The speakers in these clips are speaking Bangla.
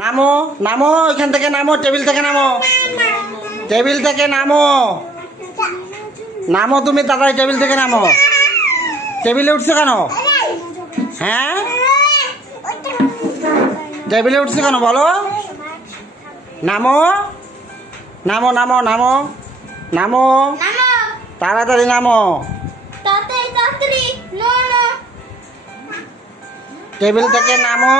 নামো নামো, এখান থেকে নামো, টেবিল থেকে নামো, টেবিল থেকে নামো, নামো তুমি তাড়াতাড়ি টেবিল থেকে নামো। টেবিলে উঠছে কেন? হ্যাঁ, টেবিলে উঠছে কেন বলো? নামো নামো নামো নামো নামো, তাড়াতাড়ি নামো, টেবিল থেকে নামো।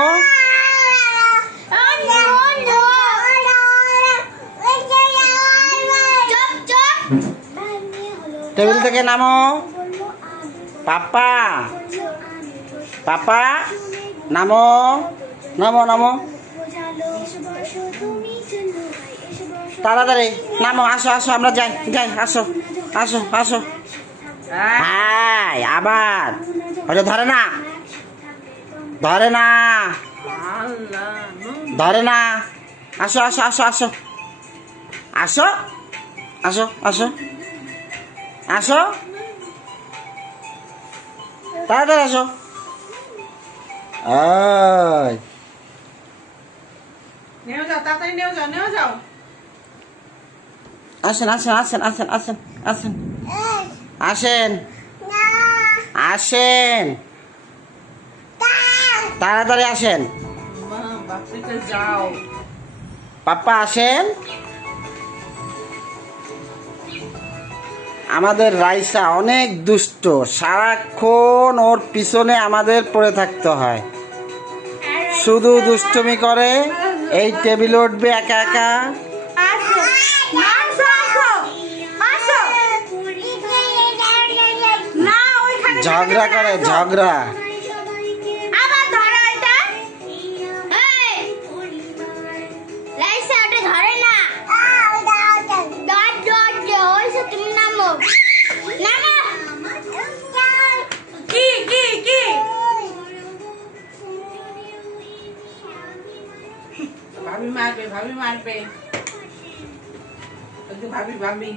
টেবিল থেকে নামো। পাপা পাপা নামো নামো নামো, তাড়াতাড়ি নামো, আসো আসো, আমরা যাই যাই, আসো আসো আসো। হ্যাঁ, আবার ওটা ধরে না, ধরে না, ধরে না, আসো আসো আসো আসো আসো আসো আসো আসো, তাড়াতাড়ি আসো। আসেন আসেন আসেন আসেন আসেন আসেন আসেন আসেন, তাড়াতাড়ি আসেন। পাপ্পা আসেন। আমাদের রাইসা অনেক দুষ্ট, সারাক্ষণ ওর পিছনে আমাদের পড়ে থাকতে হয়, শুধু দুষ্টুমি করে। এই টেবিলে উঠবে একা একা, ঝগড়া করে, ঝগড়া। भाभी मार पे, भाभी मार पे, भाभी भाभी।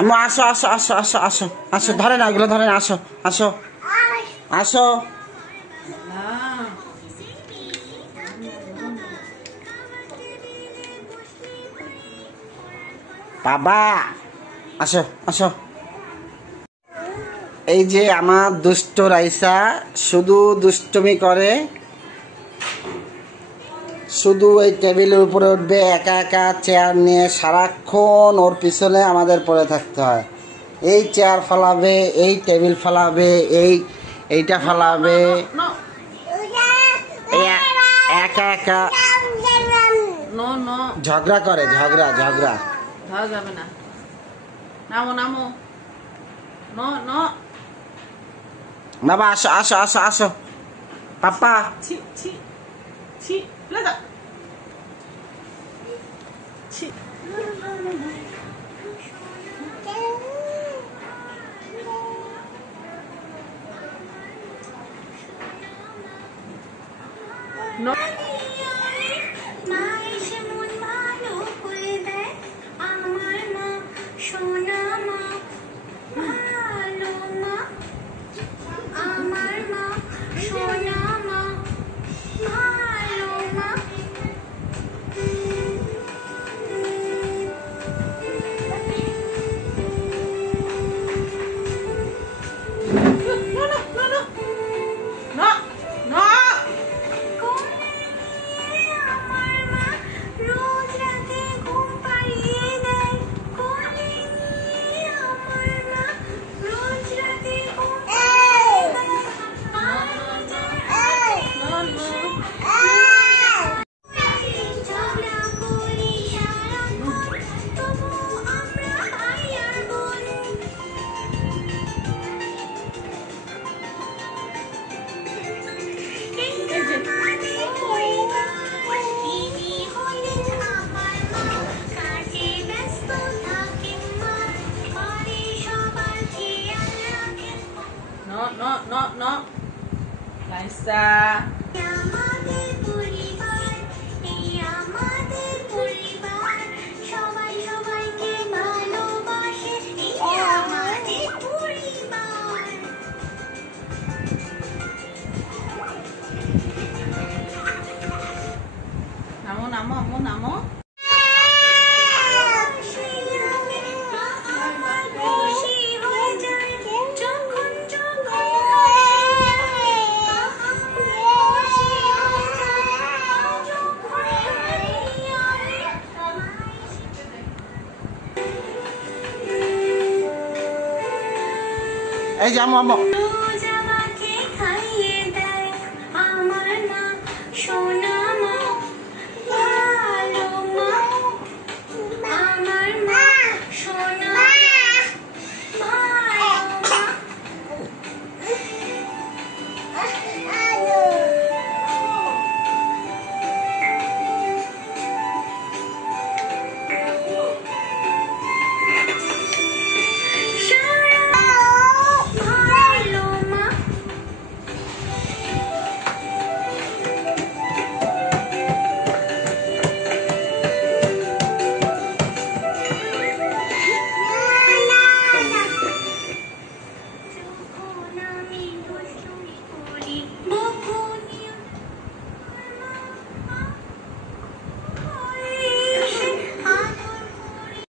আম্মু আসো আসো আসো আসো আসো আসো, ধরে না, এগুলো ধরে না, আসো আসো আসো। বাবা আসো আসো। এই যে আমার দুষ্ট রাইসা শুধু দুষ্টুমি করে, শুধু এই টেবিলের উপরে উঠবে একা একা, চেয়ার নিয়ে সারাক্ষণ ওর পিছনে আমাদের পড়ে থাকতে হয়। এই চেয়ার ফালাবে, এই টেবিল ফালাবে, এইটা ফালাবে, একা একা ঝগড়া করে, ঝগড়া ঝগড়া। ধরা যাবে না, নামো নামো, নো নো। বাবা আসো আসো আসো আসো, পাপ্পা। ছি ছি ছি, লেদা ছি। নো। লাইসা আমাদের পরিবার, এই আমাদের পরিবার, সবাই সবাইকে ভালোবাসে, এই আমাদের পরিবার। নামো নামো আম্মু নামো। খুশি হয়ে যায় যখন যখন খুশি হয়ে যায় যখন এই যে আম্মু আম্মু